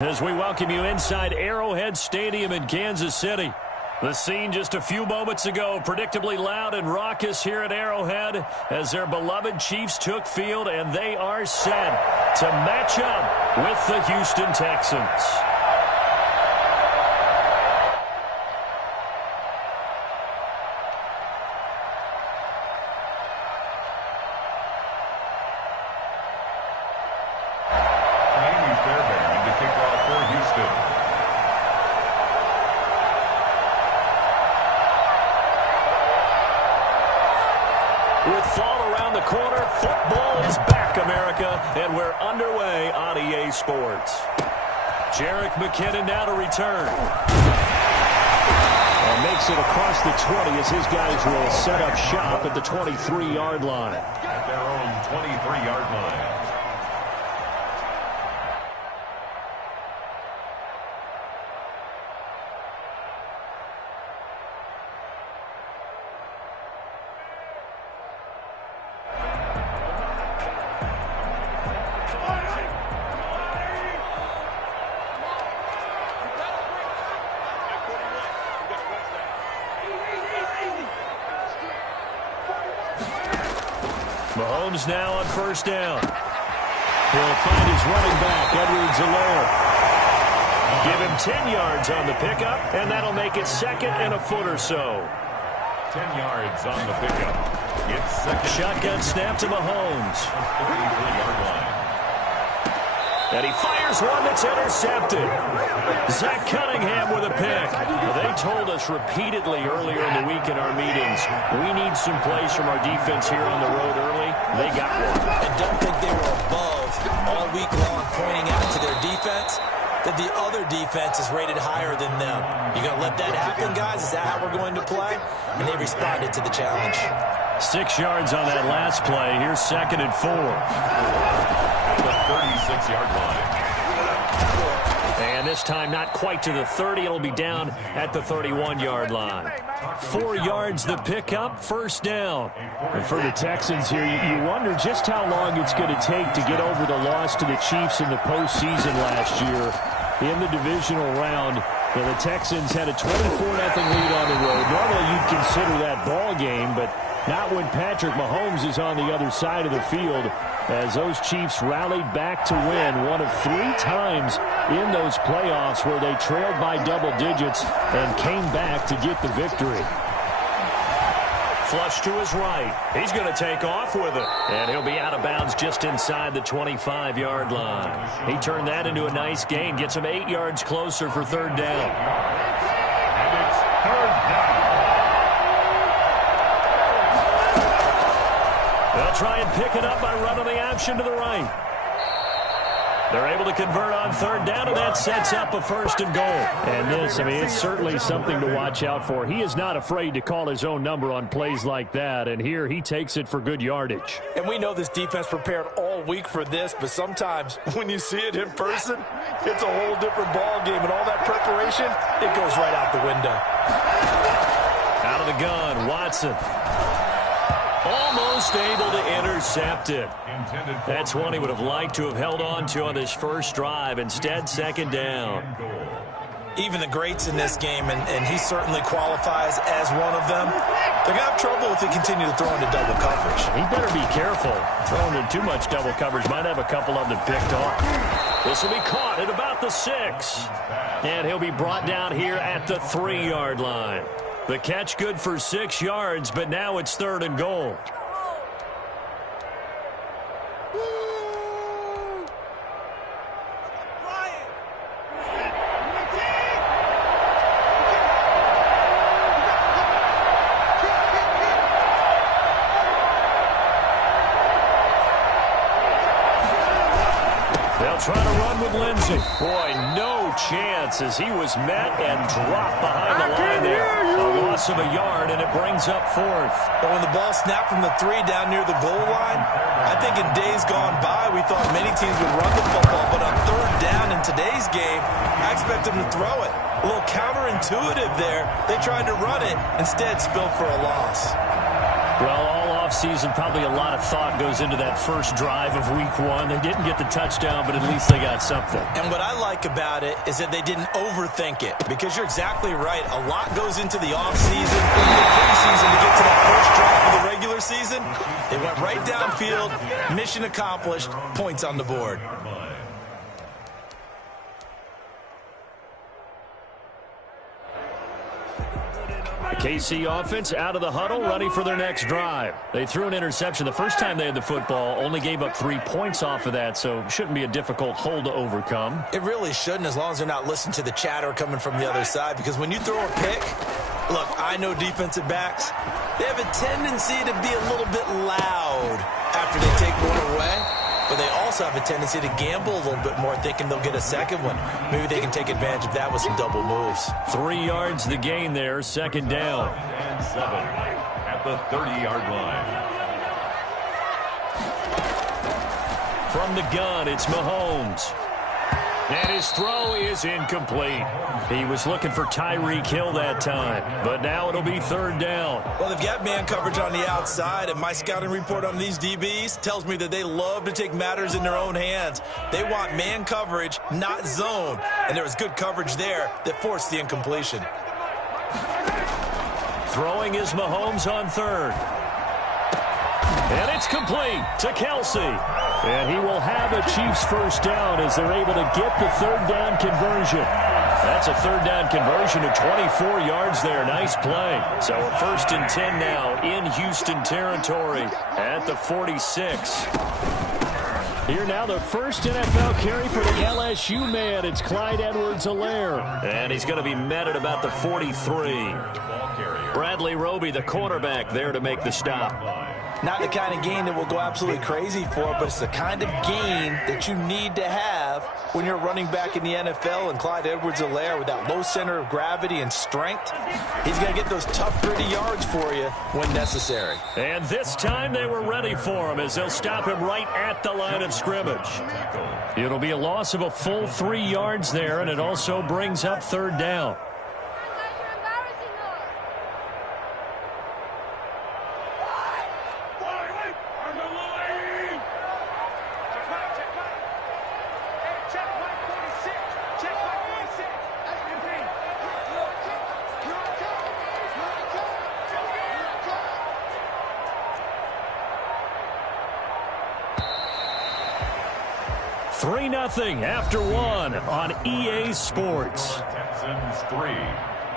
As we welcome you inside Arrowhead Stadium in Kansas City. The scene just a few moments ago, predictably loud and raucous here at Arrowhead as their beloved Chiefs took field, and they are set to match up with the Houston Texans. With fall around the corner, football is back, America, and we're underway on EA Sports. Jerick McKinnon now to return. And makes it across the 20 as his guys will set up shop at the 23-yard line. At their own 23-yard line. Mahomes now on first down. He'll find his running back, Edwards-Helaire. Give him 10 yards on the pickup, and that'll make it second and a foot or so. 10 yards on the pickup. It's second. Shotgun snap to Mahomes. 33-yard line. And he fires one that's intercepted. Zach Cunningham with a pick. They told us repeatedly earlier in the week in our meetings, we need some plays from our defense here on the road early. They got one. And don't think they were above all week long pointing out to their defense that the other defense is rated higher than them. You going to let that happen, guys? Is that how we're going to play? And they responded to the challenge. 6 yards on that last play. Here's second and 4. The 36-yard line. And this time not quite to the 30. It'll be down at the 31-yard line. 4 yards the pickup, first down. And for the Texans here, you wonder just how long it's going to take to get over the loss to the Chiefs in the postseason last year. In the divisional round, the Texans had a 24-0 lead on the road. Normally you'd consider that ball game, but not when Patrick Mahomes is on the other side of the field, as those Chiefs rallied back to win one of 3 times in those playoffs where they trailed by double digits and came back to get the victory. Flush to his right. He's going to take off with it. And he'll be out of bounds just inside the 25-yard line. He turned that into a nice gain. Gets him 8 yards closer for third down. And it's third down. They'll try and pick it up by running the option to the right. They're able to convert on third down, and that sets up a first and goal. And this, it's certainly something to watch out for. He is not afraid to call his own number on plays like that, and here he takes it for good yardage. And we know this defense prepared all week for this, but sometimes when you see it in person, it's a whole different ball game, and all that preparation, it goes right out the window. Out of the gun, Watson. Almost able to intercept it. That's one he would have liked to have held on to on this first drive. Instead, second down. Even the greats in this game, and he certainly qualifies as one of them, they're going to have trouble if they continue to throw into double coverage. He better be careful. Throwing in too much double coverage might have a couple of them picked off. This will be caught at about the 6. And he'll be brought down here at the 3-yard line. The catch good for 6 yards, but now it's third and goal. They'll try to run with Lindsey. Boy, no chance as he was met and dropped behind the line there. A loss of a yard, and it brings up fourth. But when the ball snapped from the 3 down near the goal line, I think in days gone by, we thought many teams would run the football, but on third down in today's game, I expect them to throw it. A little counterintuitive there. They tried to run it, instead spilled for a loss. Well, all offseason, probably a lot of thought goes into that first drive of week one. They didn't get the touchdown, but at least they got something. And what I like about it is that they didn't overthink it, because you're exactly right. A lot goes into the offseason, the preseason to get to that first drive of the regular season. They went right downfield, mission accomplished, points on the board. KC offense out of the huddle, ready for their next drive. They threw an interception the first time they had the football, only gave up 3 points off of that, so shouldn't be a difficult hole to overcome. It really shouldn't, as long as they're not listening to the chatter coming from the other side, because when you throw a pick, look, I know defensive backs, they have a tendency to be a little bit loud after they take one away. But they also have a tendency to gamble a little bit more, thinking they'll get a second one. Maybe they can take advantage of that with some double moves. 3 yards the gain there, second down. And 7 at the 30-yard line. From the gun, it's Mahomes. And his throw is incomplete. He was looking for Tyreek Hill that time, but now it'll be third down. Well, they've got man coverage on the outside, and my scouting report on these DBs tells me that they love to take matters in their own hands. They want man coverage, not zone, and there was good coverage there that forced the incompletion. Throwing is Mahomes on third. And it's complete to Kelsey. And he will have a Chiefs first down as they're able to get the third down conversion. That's a third down conversion of 24 yards there. Nice play. So a 1st and 10 now in Houston territory at the 46. Here now, the first NFL carry for the LSU man. It's Clyde Edwards-Helaire. And he's going to be met at about the 43. Bradley Roby, the quarterback, there to make the stop. Not the kind of gain that we'll go absolutely crazy for, but it's the kind of gain that you need to have when you're running back in the NFL. And Clyde Edwards-Helaire, with that low center of gravity and strength, he's going to get those tough, gritty yards for you when necessary. And this time they were ready for him as they'll stop him right at the line of scrimmage. It'll be a loss of a full 3 yards there, and it also brings up third down. Nothing after one on EA Sports. Texans 3,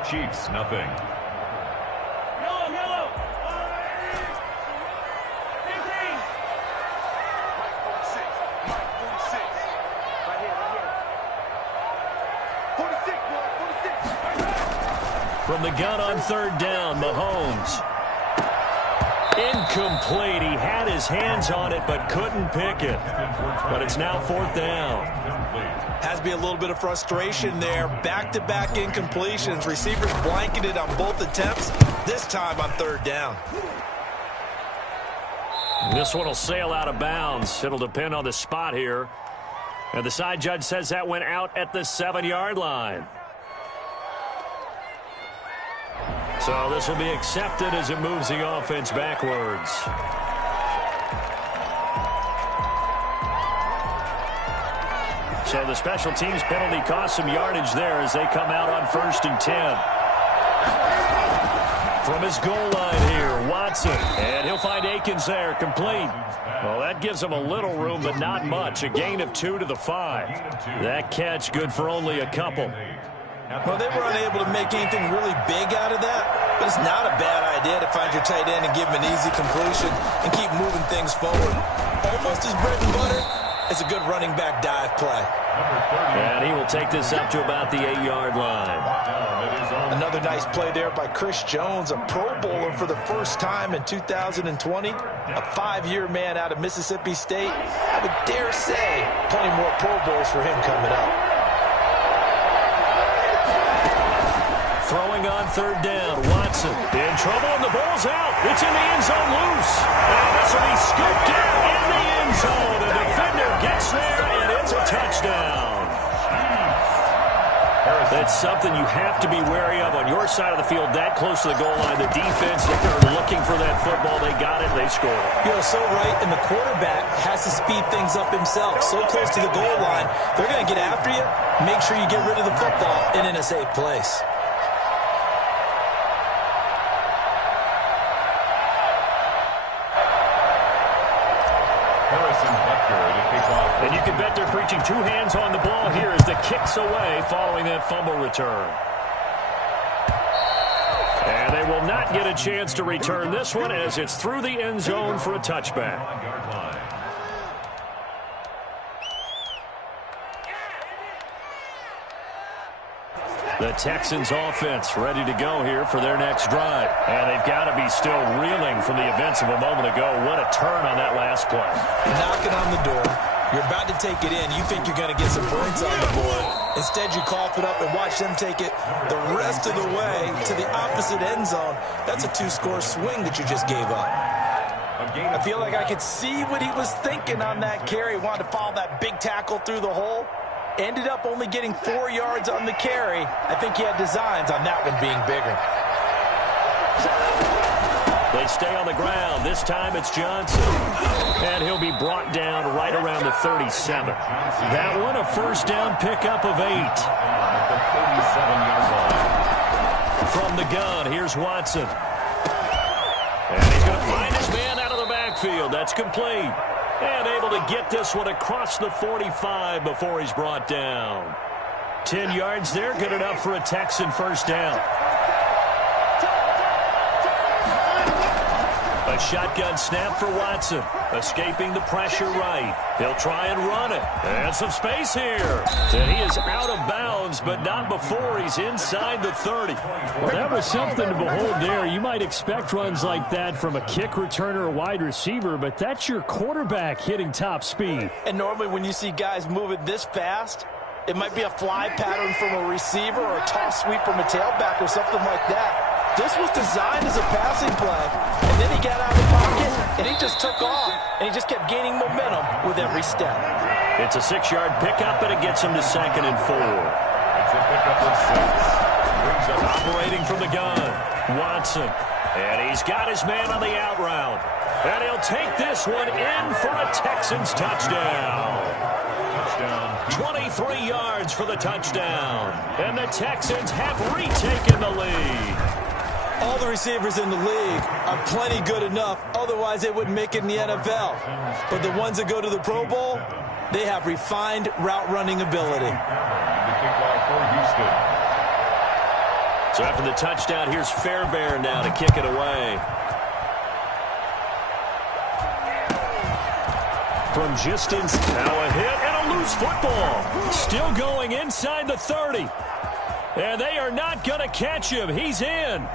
Chiefs nothing. From the gun on third down, Mahomes. Incomplete. He had his hands on it but couldn't pick it. But it's now fourth down. Has to be a little bit of frustration there. Back-to-back incompletions. Receivers blanketed on both attempts, this time on third down. This one will sail out of bounds. It'll depend on the spot here. And the side judge says that went out at the 7-yard line. So this will be accepted as it moves the offense backwards. So the special teams penalty cost some yardage there as they come out on 1st and 10. From his goal line here, Watson. And he'll find Akins there, complete. Well, that gives him a little room, but not much. A gain of 2 to the 5. That catch good for only a couple. Well, they were unable to make anything really big out of that, but it's not a bad idea to find your tight end and give him an easy completion and keep moving things forward. Almost his bread and butter. It's a good running back dive play. And he will take this up to about the 8-yard line. Another nice play there by Chris Jones, a Pro Bowler for the first time in 2020, a 5-year man out of Mississippi State. I would dare say plenty more Pro Bowls for him coming up. Throwing on third down, Watson in trouble, and the ball's out. It's in the end zone loose. And this will be scooped down in the end zone. The defender gets there, and it's a touchdown. That's something you have to be wary of on your side of the field, that close to the goal line. The defense, they're looking for that football. They got it. They scored. You're so right, and the quarterback has to speed things up himself. So close to the goal line, they're going to get after you. Make sure you get rid of the football and in a safe place. And you can bet they're preaching two hands on the ball here as the kick's away following that fumble return. And they will not get a chance to return this one as it's through the end zone for a touchback. The Texans offense ready to go here for their next drive. And they've got to be still reeling from the events of a moment ago. What a turn on that last play. Knocking on the door. You're about to take it in. You think you're going to get some points on the board. Instead, you cough it up and watch them take it the rest of the way to the opposite end zone. That's a two-score swing that you just gave up. I feel like I could see what he was thinking on that carry. Wanted to follow that big tackle through the hole. Ended up only getting 4 yards on the carry. I think he had designs on that one being bigger. They stay on the ground. This time it's Johnson. And he'll be brought down right around the 37. That one a first down pickup of 8. From the gun, here's Watson. And he's going to find his man out of the backfield. That's complete. And able to get this one across the 45 before he's brought down. 10 yards there, good enough for a Texan first down. A shotgun snap for Watson. Escaping the pressure right. He'll try and run it. And some space here. And he is out of bounds, but not before he's inside the 30. Well, that was something to behold there. You might expect runs like that from a kick returner or wide receiver, but that's your quarterback hitting top speed. And normally when you see guys moving this fast, it might be a fly pattern from a receiver or a toss sweep from a tailback or something like that. This was designed as a passing play, and then he got out of the pocket, and he just took off, and he just kept gaining momentum with every step. It's a 6-yard pickup, and it gets him to 2nd and 4. It's a pickup of 6. Operating from the gun, Watson. And he's got his man on the out route. And he'll take this one in for a Texans touchdown. 23 yards for the touchdown. And the Texans have retaken the lead. All the receivers in the league are plenty good enough, otherwise they wouldn't make it in the NFL. But the ones that go to the Pro Bowl, they have refined route running ability. The kickoff for Houston. So after the touchdown, here's Fairbairn now to kick it away. From distance, now a hit and a loose football. Still going inside the 30. And they are not going to catch him. He's in.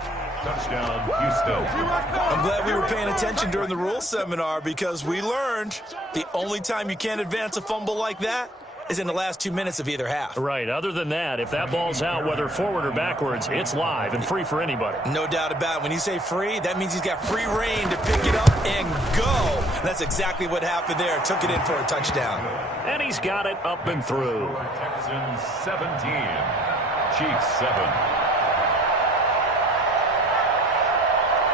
Touchdown, Houston. I'm glad we were paying attention during the rules seminar because we learned the only time you can't advance a fumble like that is in the last 2 minutes of either half. Right. Other than that, if that ball's out, whether forward or backwards, it's live and free for anybody. No doubt about it. When you say free, that means he's got free reign to pick it up and go. And that's exactly what happened there. Took it in for a touchdown. And he's got it up and through. Texans 17, Chiefs 7.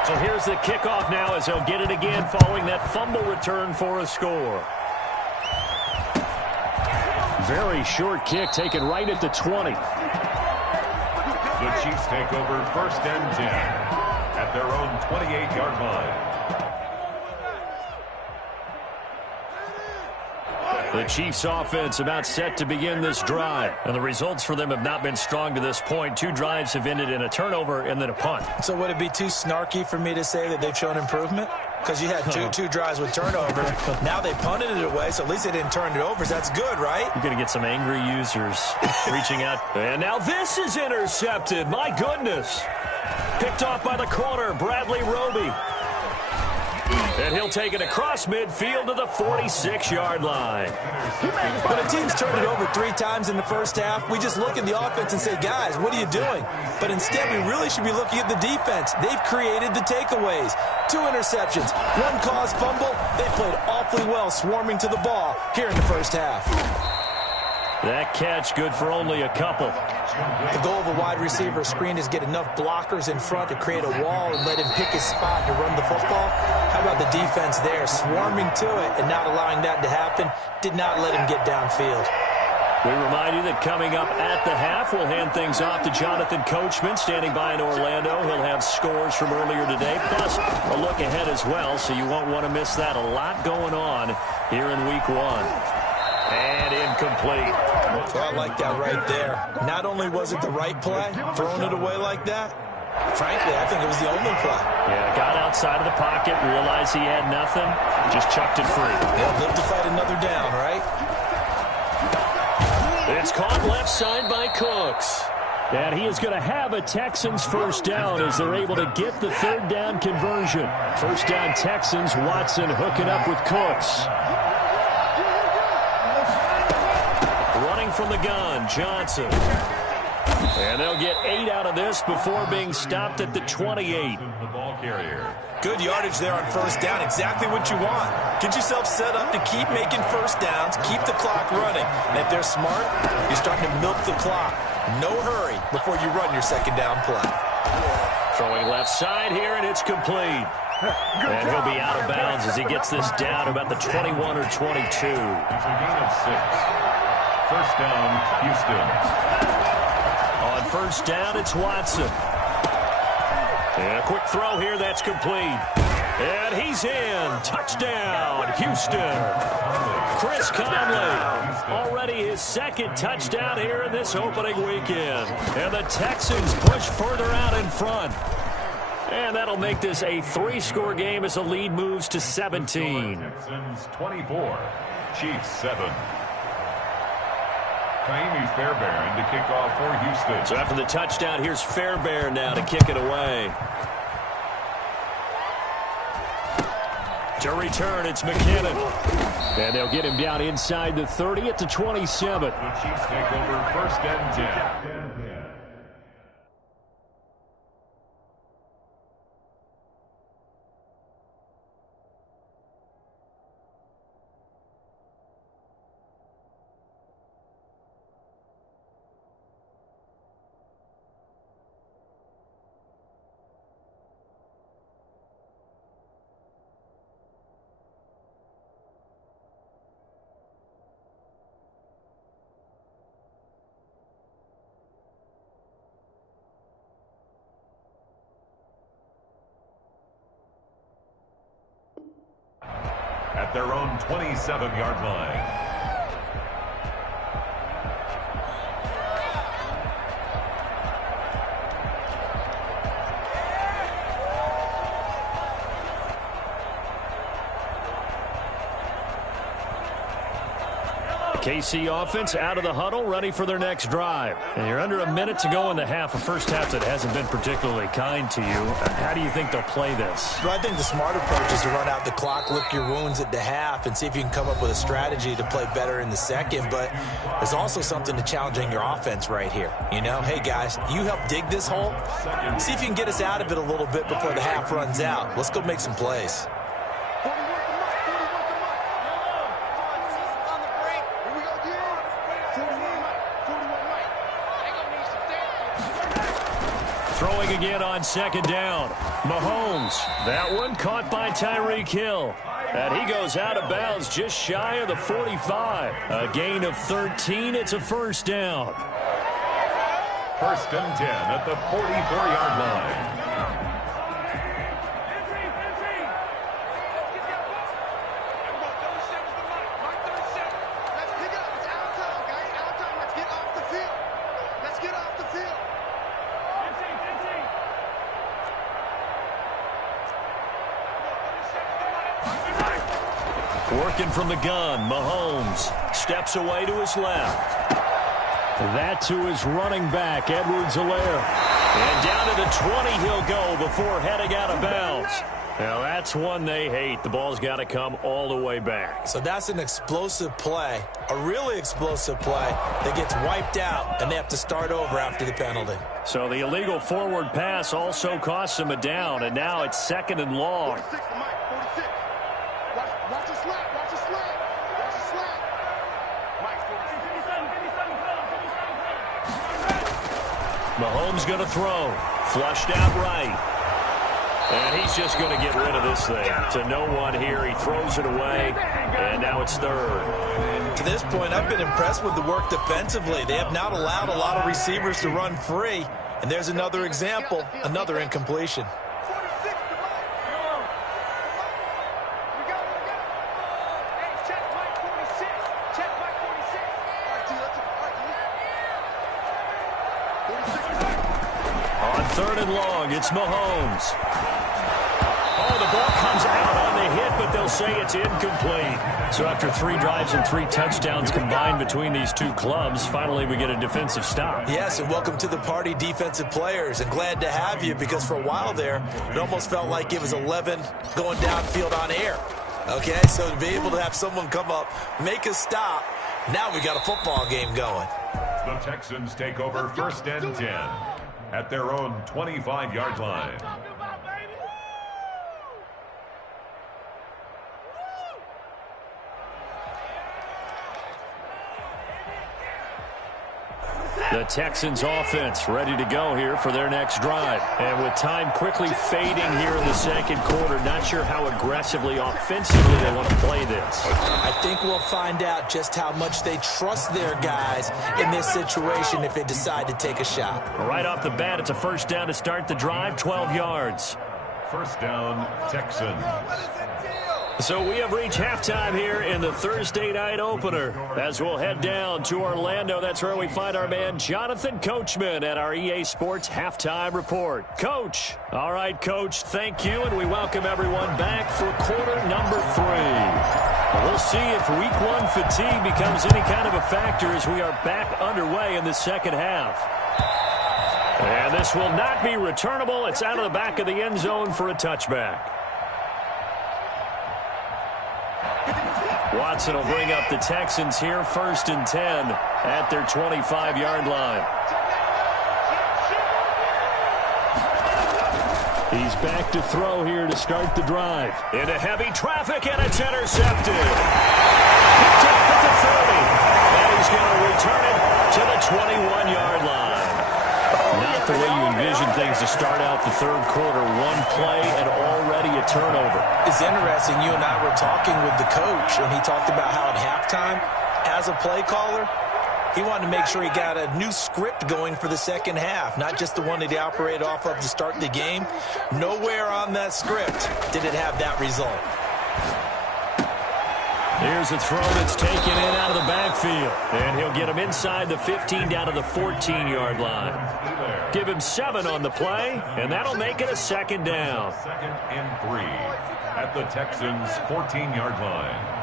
So here's the kickoff now as they'll get it again following that fumble return for a score. Very short kick taken right at the 20. The Chiefs take over 1st and 10 at their own 28-yard line. The Chiefs offense about set to begin this drive. And the results for them have not been strong to this point. 2 drives have ended in a turnover and then a punt. So would it be too snarky for me to say that they've shown improvement? Because you had two drives with turnovers. Now they punted it away, so at least they didn't turn it over. So that's good, right? You're going to get some angry users reaching out. And now this is intercepted. My goodness. Picked off by the corner, Bradley Roby. And he'll take it across midfield to the 46-yard line. When a team's turned it over 3 times in the first half, we just look at the offense and say, guys, what are you doing? But instead, we really should be looking at the defense. They've created the takeaways. 2 interceptions, 1 caused fumble. They played awfully well swarming to the ball here in the first half. That catch good for only a couple. The goal of a wide receiver screen is get enough blockers in front to create a wall and let him pick his spot to run the football. How about the defense there, swarming to it and not allowing that to happen? Did not let him get downfield. We remind you that coming up at the half, we'll hand things off to Jonathan Coachman, standing by in Orlando. He'll have scores from earlier today, plus a look ahead as well, so you won't want to miss that. A lot going on here in Week 1. And incomplete. Well, I like that right there. Not only was it the right play, throwing it away like that, frankly, I think it was the only play. Yeah, got outside of the pocket, realized he had nothing, just chucked it free. They'll live to fight another down, right? It's caught left side by Cooks. And he is going to have a Texans first down as they're able to get the third down conversion. First down Texans, Watson hooking up with Cooks. Running from the gun, Johnson. And they'll get 8 out of this before being stopped at the 28. The ball carrier. Good yardage there on first down. Exactly what you want. Get yourself set up to keep making first downs, keep the clock running. And if they're smart, you're starting to milk the clock. No hurry before you run your second down play. Throwing left side here, and it's complete. And he'll be out of bounds as he gets this down about the 21 or 22. It's a gain of 6. First down, Houston. On first down, it's Watson. And a quick throw here, that's complete. And he's in. Touchdown, Houston. Chris Conley, already his second touchdown here in this opening weekend. And the Texans push further out in front. And that'll make this a 3-score game as the lead moves to 17. Texans 24, Chiefs 7. Kaimi Fairbairn to kick off for Houston. So after the touchdown, here's Fairbairn now to kick it away. To return, it's McKinnon. And they'll get him down inside the 30 at the 27. The Chiefs take over first and 10. At their own 27-yard line. KC offense out of the huddle, ready for their next drive. And you're under a minute to go in the half, a first half that hasn't been particularly kind to you. How do you think they'll play this? Well, I think the smart approach is to run out the clock, lick your wounds at the half, and see if you can come up with a strategy to play better in the second. But there's also something to challenging your offense right here. You know, hey, guys, you help dig this hole. See if you can get us out of it a little bit before the half runs out. Let's go make some plays. Throwing again on second down. Mahomes. That one caught by Tyreek Hill. And he goes out of bounds just shy of the 45. A gain of 13. It's a first down. First and 10 at the 44-yard line. Working from the gun, Mahomes steps away to his left. That to his running back, Edwards-Helaire. And down to the 20 he'll go before heading out of bounds. Now that's one they hate. The ball's got to come all the way back. So that's an explosive play, a really explosive play that gets wiped out, and they have to start over after the penalty. So the illegal forward pass also costs him a down, and now it's second and long. Mahomes going to throw. Flushed out right. And he's just going to get rid of this thing. To no one here. He throws it away. And now it's third. To this point, I've been impressed with the work defensively. They have not allowed a lot of receivers to run free. And there's another example, another incompletion. On third and long, it's Mahomes. Oh, the ball comes out on the hit, but they'll say it's incomplete. So after 3 drives and 3 touchdowns combined between these two clubs, finally we get a defensive stop. Yes, and welcome to the party, defensive players. And glad to have you, because for a while there, it almost felt like it was 11 going downfield on air. Okay, so to be able to have someone come up, make a stop, now we got a football game going. The Texans take over first and 10 at their own 25-yard line. The Texans offense ready to go here for their next drive. And with time quickly fading here in the second quarter, not sure how aggressively, offensively they want to play this. I think we'll find out just how much they trust their guys in this situation if they decide to take a shot. Right off the bat, it's a first down to start the drive, 12 yards. First down, Texans. So we have reached halftime here in the Thursday night opener. As we'll head down to Orlando, that's where we find our man Jonathan Coachman at our EA Sports Halftime Report. Coach. All right, Coach, thank you, and we welcome everyone back for quarter number 3. We'll see if week 1 fatigue becomes any kind of a factor as we are back underway in the second half. And this will not be returnable. It's out of the back of the end zone for a touchback. Watson will bring up the Texans here, first and 10 at their 25-yard line. He's back to throw here to start the drive. Into heavy traffic, and it's intercepted. Picked up at the 30, and he's going to return it to the 21-yard line. Not the way you envision things to start out the third quarter. One play and already a turnover. It's interesting. You and I were talking with the coach, and he talked about how at halftime, as a play caller, he wanted to make sure he got a new script going for the second half, not just the one that he operated off of to start the game. Nowhere on that script did it have that result. Here's a throw that's taken in out of the backfield. And he'll get him inside the 15 down to the 14-yard line. Give him 7 on the play, and that'll make it a second down. Second and 3 at the Texans' 14-yard line.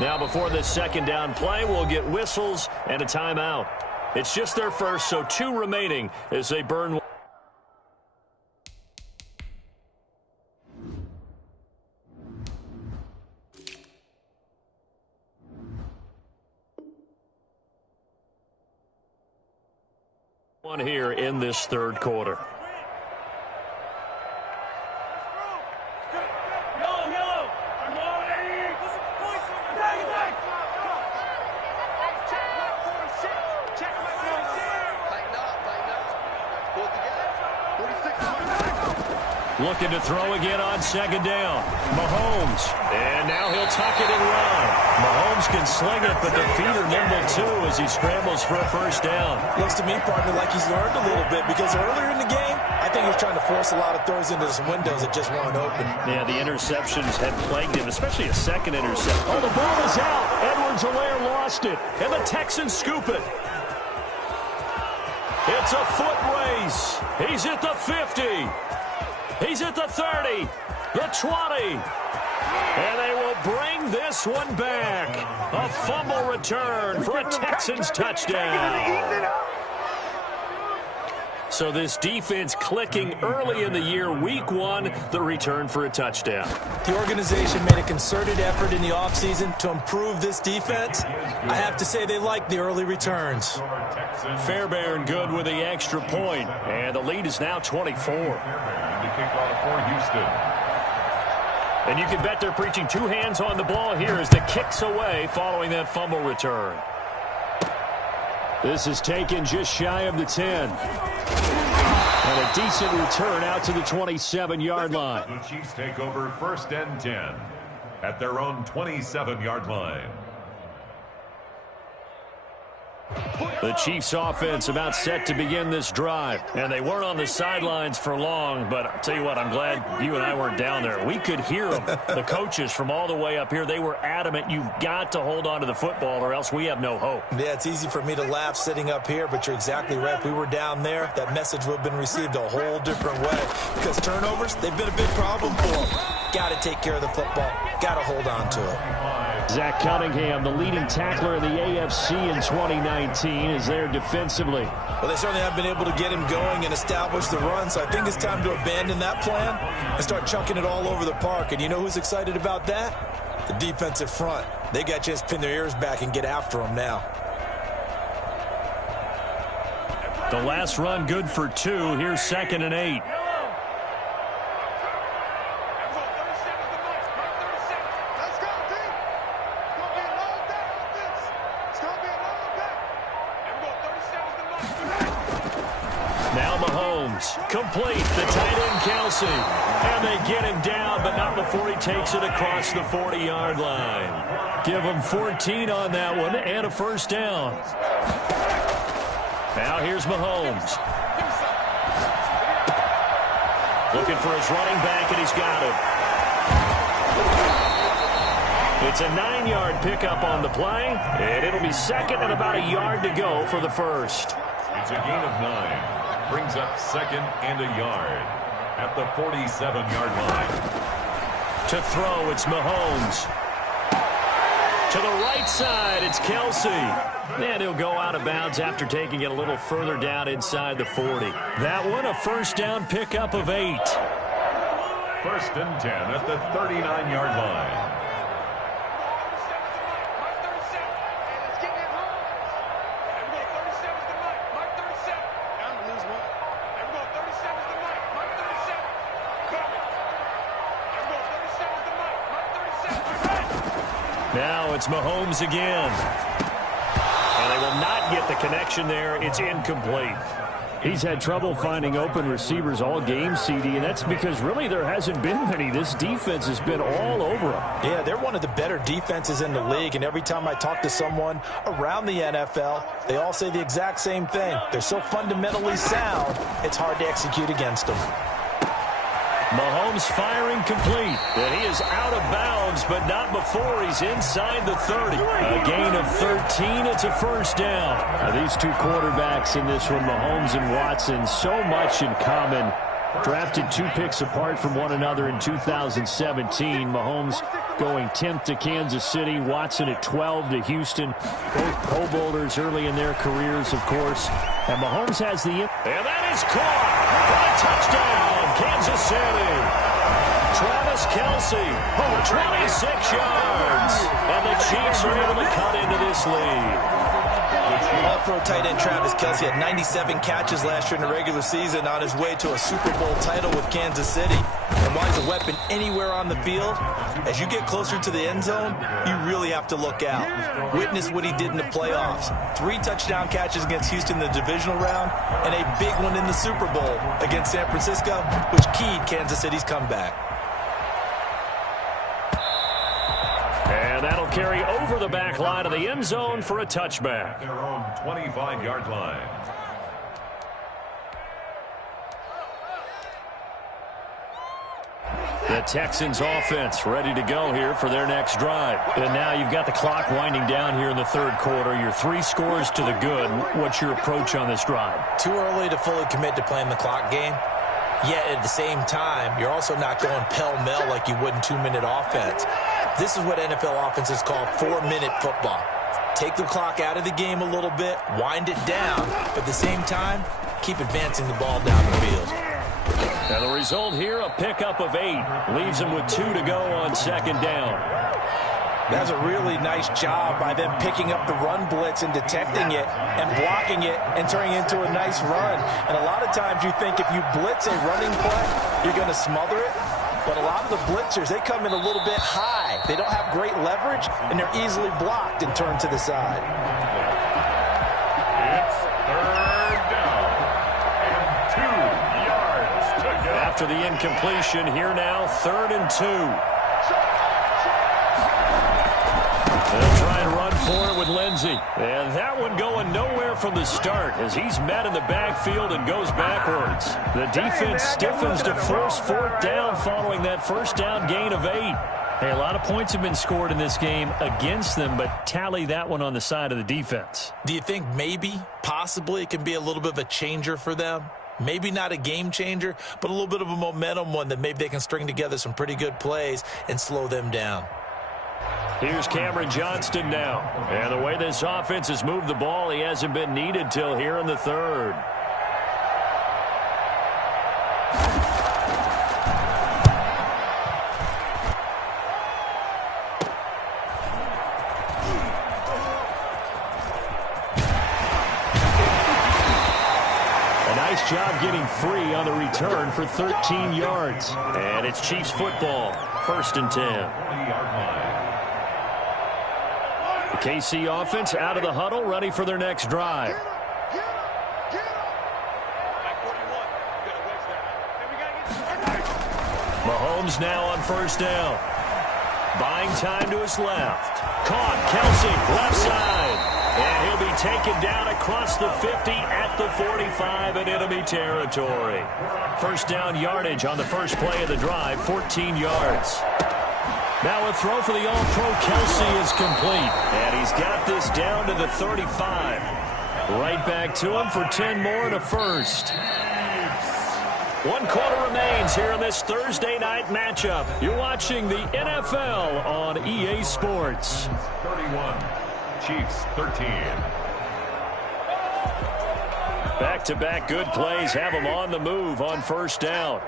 Now before this second down play, we'll get whistles and a timeout. It's just their first, so 2 remaining as they burn. One here in this third quarter. Looking to throw again on second down. Mahomes. And now he'll tuck it and run. Mahomes can sling it, but the feet are nimble too as he scrambles for a first down. Looks to me, partner, like he's learned a little bit, because earlier in the game, I think he was trying to force a lot of throws into some windows that just weren't open. Yeah, the interceptions had plagued him, especially a second interception. Oh, the ball is out. Edwards-Helaire lost it, and the Texans scoop it. It's a foot race. He's at the 50. He's at the 30, the 20, and they will bring this one back. A fumble return for a Texans touchdown. So this defense clicking early in the year, week 1, the return for a touchdown. The organization made a concerted effort in the offseason to improve this defense. I have to say they like the early returns. Fairbairn good with the extra point, and the lead is now 24. The kickoff for Houston. And you can bet they're preaching 2 hands on the ball here as the kick's away following that fumble return. This is taken just shy of the 10. And a decent return out to the 27-yard line. The Chiefs take over 1st and 10 at their own 27-yard line. The Chiefs offense about set to begin this drive. And they weren't on the sidelines for long, but I'll tell you what, I'm glad you and I weren't down there. We could hear them, the coaches from all the way up here. They were adamant, you've got to hold on to the football or else we have no hope. Yeah, it's easy for me to laugh sitting up here, but you're exactly right. If we were down there, that message would have been received a whole different way. Because turnovers, they've been a big problem for them. Got to take care of the football. Got to hold on to it. Zach Cunningham, the leading tackler in the AFC in 2019, is there defensively. Well, they certainly have been able to get him going and establish the run, so I think it's time to abandon that plan and start chunking it all over the park. And you know who's excited about that? The defensive front. They got a chance to pin their ears back and get after him now. The last run good for 2. Here's 2nd and 8. Complete, the tight end Kelsey. And they get him down, but not before he takes it across the 40-yard line. Give him 14 on that one and a first down. Now here's Mahomes. Looking for his running back, and he's got him. It's a 9-yard pickup on the play, and it'll be 2nd and about a yard to go for the first. It's a gain of 9. Brings up 2nd and a yard at the 47-yard line. To throw, it's Mahomes. To the right side, it's Kelsey. And he'll go out of bounds after taking it a little further down inside the 40. That one, a first down pickup of 8. 1st and 10 at the 39-yard line. Now it's Mahomes again. And they will not get the connection there. It's incomplete. He's had trouble finding open receivers all game, CD, and that's because really there hasn't been many. This defense has been all over him. Yeah, they're one of the better defenses in the league, and every time I talk to someone around the NFL, they all say the exact same thing. They're so fundamentally sound, it's hard to execute against them. Mahomes firing complete. And he is out of bounds, but not before he's inside the 30. A gain of 13. It's a first down. Now, these two quarterbacks in this one, Mahomes and Watson, so much in common. Drafted 2 picks apart from one another in 2017. Mahomes going 10th to Kansas City. Watson at 12 to Houston. Both Pro Bowlers early in their careers, of course. And Mahomes has the... And that is caught for a touchdown, Kansas City. Travis Kelsey, 26 yards. And the Chiefs are able to cut into this lead. All-pro tight end Travis Kelsey had 97 catches last year in the regular season on his way to a Super Bowl title with Kansas City. And while he's a weapon anywhere on the field, as you get closer to the end zone, you really have to look out. Witness what he did in the playoffs. 3 touchdown catches against Houston in the divisional round, and a big one in the Super Bowl against San Francisco, which keyed Kansas City's comeback. And that'll carry over the back line of the end zone for a touchback. Their own 25-yard line. The Texans offense ready to go here for their next drive. And now you've got the clock winding down here in the third quarter. You're 3 scores to the good. What's your approach on this drive? Too early to fully commit to playing the clock game. Yet at the same time, you're also not going pell-mell like you would in 2-minute offense. This is what NFL offenses call 4-minute football. Take the clock out of the game a little bit, wind it down, but at the same time, keep advancing the ball down the field. And the result here, a pickup of 8. Leaves them with 2 to go on 2nd down. That's a really nice job by them picking up the run blitz and detecting it and blocking it and turning it into a nice run. And a lot of times you think if you blitz a running play, you're going to smother it. But a lot of the blitzers, they come in a little bit high. They don't have great leverage, and they're easily blocked and turned to the side. after the incompletion. Here now, 3rd and 2. They'll try and run for it with Lindsey. And that one going nowhere from the start as he's met in the backfield and goes backwards. The defense stiffens to force 4th down following that first down gain of 8. Hey, a lot of points have been scored in this game against them, but tally that one on the side of the defense. Do you think maybe, possibly, it can be a little bit of a changer for them? Maybe not a game changer, but a little bit of a momentum one that maybe they can string together some pretty good plays and slow them down. Here's Cameron Johnston now. And the way this offense has moved the ball, he hasn't been needed till here in the 3rd. Nice job getting free on the return for 13 yards. And it's Chiefs football, 1st and 10. The KC offense out of the huddle, ready for their next drive. Mahomes now on 1st down. Buying time to his left. Caught, Kelsey, left side. And he'll be taken down across the 50 at the 45 in enemy territory. 1st down yardage on the first play of the drive, 14 yards. Now a throw for the All-Pro Kelsey is complete. And he's got this down to the 35. Right back to him for 10 more and a first. 1 quarter remains here in this Thursday night matchup. You're watching the NFL on EA Sports. 31. Chiefs 13. Back-to-back good plays have them on the move on 1st down.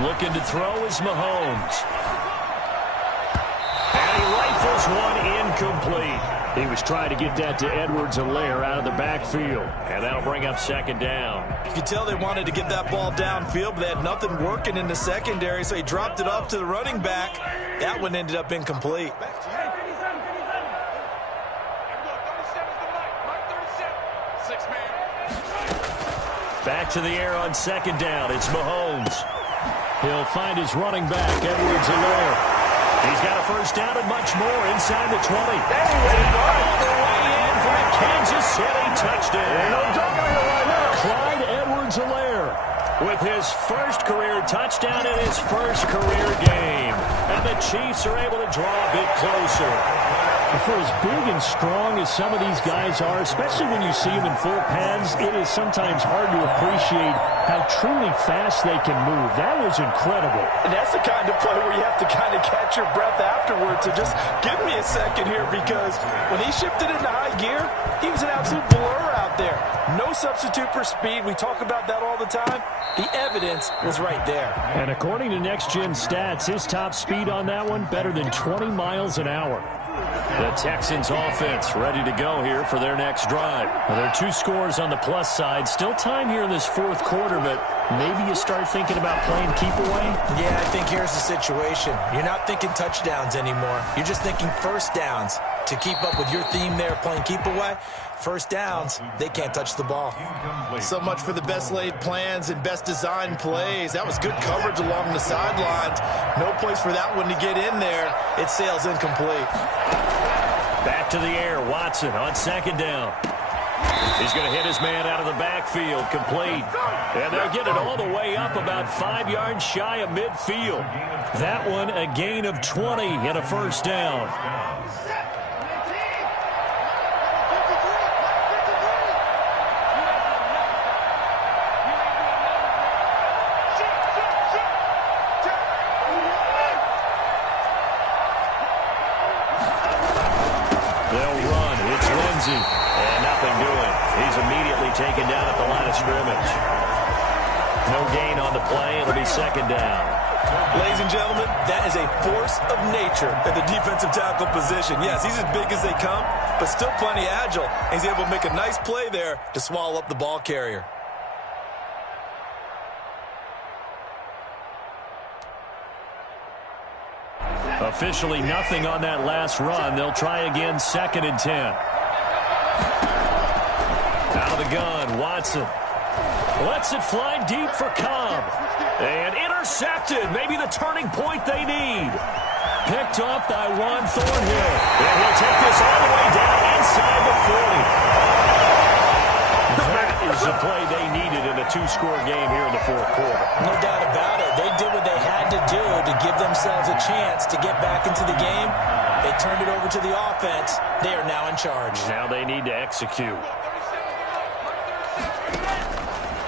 Looking to throw is Mahomes. And he rifles one incomplete. He was trying to get that to Edwards-Helaire out of the backfield. And that'll bring up 2nd down. You could tell they wanted to get that ball downfield, but they had nothing working in the secondary, so he dropped it off to the running back. That one ended up incomplete. Back to the air on 2nd down. It's Mahomes. He'll find his running back, Edwards-Helaire. He's got a first down and much more inside the 20. All the way in for a Kansas City touchdown. Clyde Edwards-Helaire with his first career touchdown in his first career game. And the Chiefs are able to draw a bit closer. For as big and strong as some of these guys are, especially when you see them in full pads, it is sometimes hard to appreciate how truly fast they can move. That was incredible. And that's the kind of play where you have to kind of catch your breath afterwards. So just give me a second here, because when he shifted into high gear, he was an absolute blur out there. No substitute for speed. We talk about that all the time. The evidence was right there. And according to Next Gen Stats, his top speed on that one, better than 20 miles an hour. The Texans offense ready to go here for their next drive. Well, there are 2 scores on the plus side. Still time here in this 4th quarter, but maybe you start thinking about playing keep away? Yeah, I think here's the situation. You're not thinking touchdowns anymore. You're just thinking first downs. To keep up with your theme there, playing keep away, first downs, they can't touch the ball. So much for the best laid plans and best designed plays. That was good coverage along the sidelines. No place for that one to get in there. It sails incomplete. Back to the air, Watson on 2nd down. He's going to hit his man out of the backfield, complete. And they'll get it all the way up about 5 yards shy of midfield. That one a gain of 20 and a first down. And nothing doing. He's immediately taken down at the line of scrimmage. No gain on the play. It'll be 2nd down. Ladies and gentlemen, that is a force of nature at the defensive tackle position. Yes, he's as big as they come, but still plenty agile. He's able to make a nice play there to swallow up the ball carrier. Officially nothing on that last run. They'll try again, 2nd and 10. Out of the gun, Watson. Lets it fly deep for Cobb. And intercepted. Maybe the turning point they need. Picked up by Juan Thornhill. And he'll take this all the way down inside the 40. That is the play they needed in a two-score game here in the fourth quarter. No doubt about it. They did what they had to do to give themselves a chance to get back into the game. They turned it over to the offense. They are now in charge. Now they need to execute.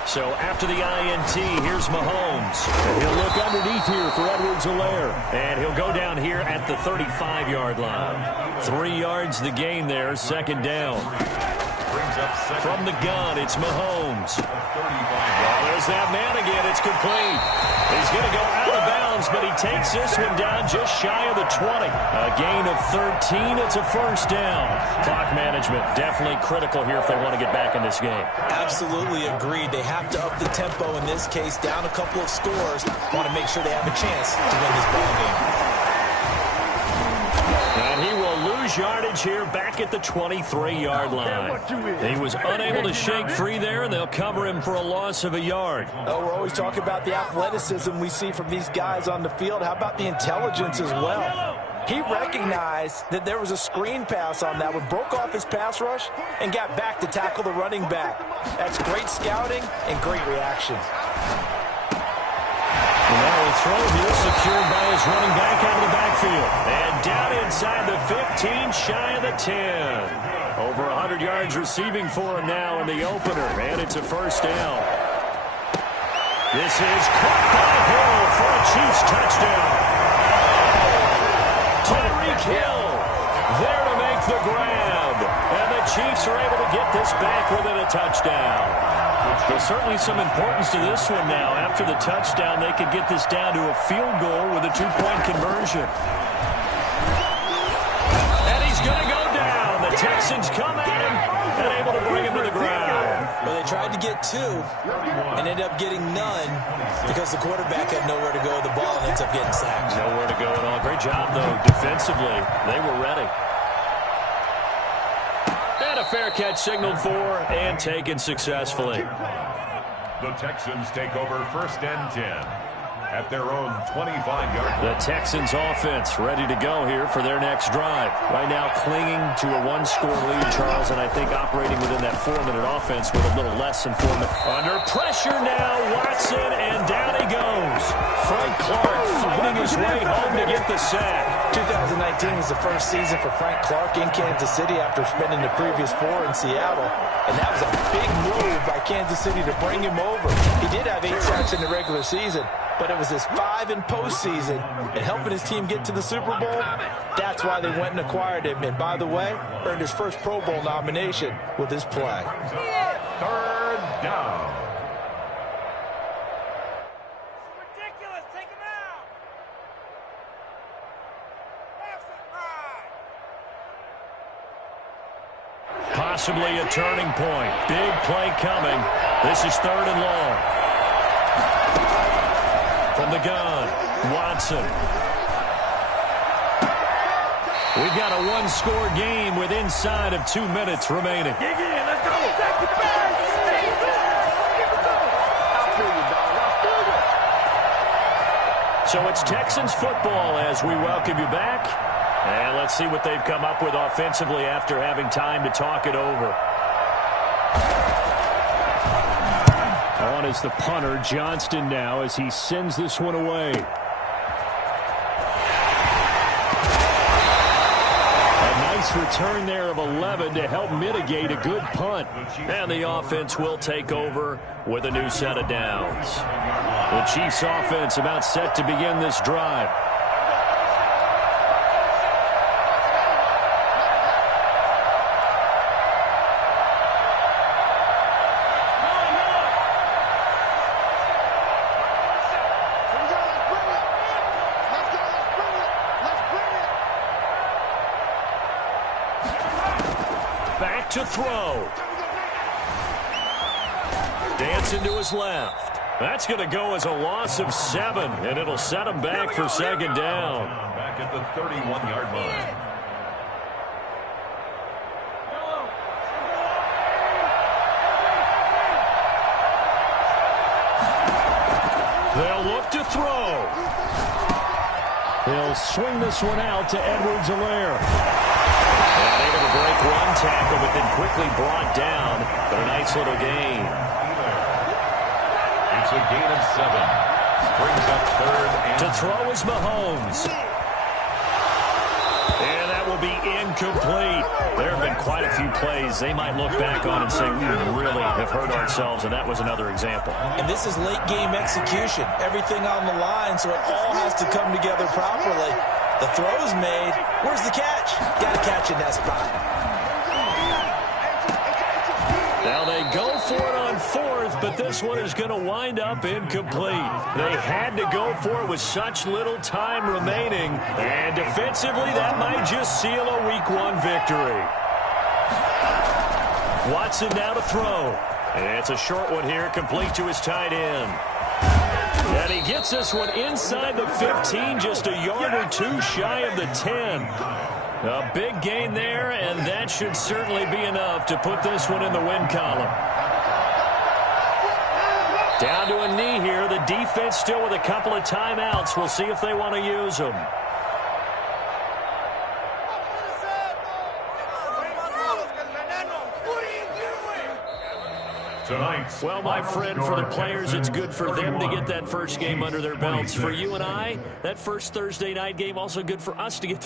So after the INT, here's Mahomes. And he'll look underneath here for Edwards-Helaire. And he'll go down here at the 35-yard line. 3 yards the gain there, second down. From the gun, it's Mahomes. There's that man again. It's complete. He's going to go out of bounds, but he takes this one down just shy of the 20. A gain of 13. It's a first down. Clock management definitely critical here if they want to get back in this game. Absolutely agreed. They have to up the tempo in this case, down a couple of scores. Want to make sure they have a chance to win this ball game. And he will lose yardage here back at the 23-yard line. He was unable to shake free there, and they'll cover him for a loss of a yard. Oh, we're always talking about the athleticism we see from these guys on the field. How about the intelligence as well? He recognized that there was a screen pass on that one, broke off his pass rush, and got back to tackle the running back. That's great scouting and great reaction. And now a throw here secured by his running back out of the backfield. And down inside the 15, shy of the 10. Over 100 yards receiving for him now in the opener. And it's a first down. This is caught by Hill for a Chiefs touchdown. Tyreek Hill there to make the grab. And the Chiefs are able to get this back within a touchdown. There's certainly some importance to this one now. After the touchdown, they could get this down to a field goal with a two-point conversion. And he's going to go down. The Texans come at him and able to bring him to the ground. Well, they tried to get two and ended up getting none because the quarterback had nowhere to go with the ball and ends up getting sacked. Nowhere to go at all. Great job, though, defensively. They were ready. And a fair catch signaled for and taken successfully. The Texans take over first and 10 at their own 25-yard line. The Texans offense ready to go here for their next drive. Right now clinging to a one-score lead, Charles, and I think operating within that 4-minute offense with a little less than 4 minutes. Under pressure now, Watson, and down he goes. Frank Clark fighting his way home to get the sack. 2019 was the first season for Frank Clark in Kansas City after spending the previous 4 in Seattle. And that was a big move by Kansas City to bring him over. He did have 8 sacks in the regular season, but it was his 5 in postseason and helping his team get to the Super Bowl. That's why they went and acquired him. And by the way, earned his first Pro Bowl nomination with his play. Third down. Possibly a turning point. Big play coming. This is 3rd and long. From the gun, Watson. We've got a one-score game with inside of 2 minutes remaining. Dig in, let's go. So it's Texans football as we welcome you back. And let's see what they've come up with offensively after having time to talk it over. On is the punter, Johnston now, as he sends this one away. A nice return there of 11 to help mitigate a good punt. And the offense will take over with a new set of downs. The Chiefs offense about set to begin this drive. To throw. Dancing to his left. That's going to go as a loss of 7, and it'll set him back for second down. Back at the 31-yard line. They'll look to throw. He'll swing this one out to Edwards-Helaire. Able to break one tackle, but then quickly brought down. But a nice little gain. It's a gain of 7. Brings up third and to throw is Mahomes. And that will be incomplete. There have been quite a few plays they might look back on and say, we really have hurt ourselves, and that was another example. And this is late game execution. Everything on the line, so it all has to come together properly. The throw's made. Where's the catch? Got to catch in that spot. Now they go for it on fourth, but this one is going to wind up incomplete. They had to go for it with such little time remaining, and defensively that might just seal a Week 1 victory. Watson now to throw. And it's a short one here, complete to his tight end. And he gets this one inside the 15, just a yard or two shy of the 10. A big gain there, and that should certainly be enough to put this one in the win column. Down to a knee here. The defense still with a couple of timeouts. We'll see if they want to use them. Well, my friend, for the players, it's good for them to get that first game under their belts. For you and I, that first Thursday night game, also good for us to get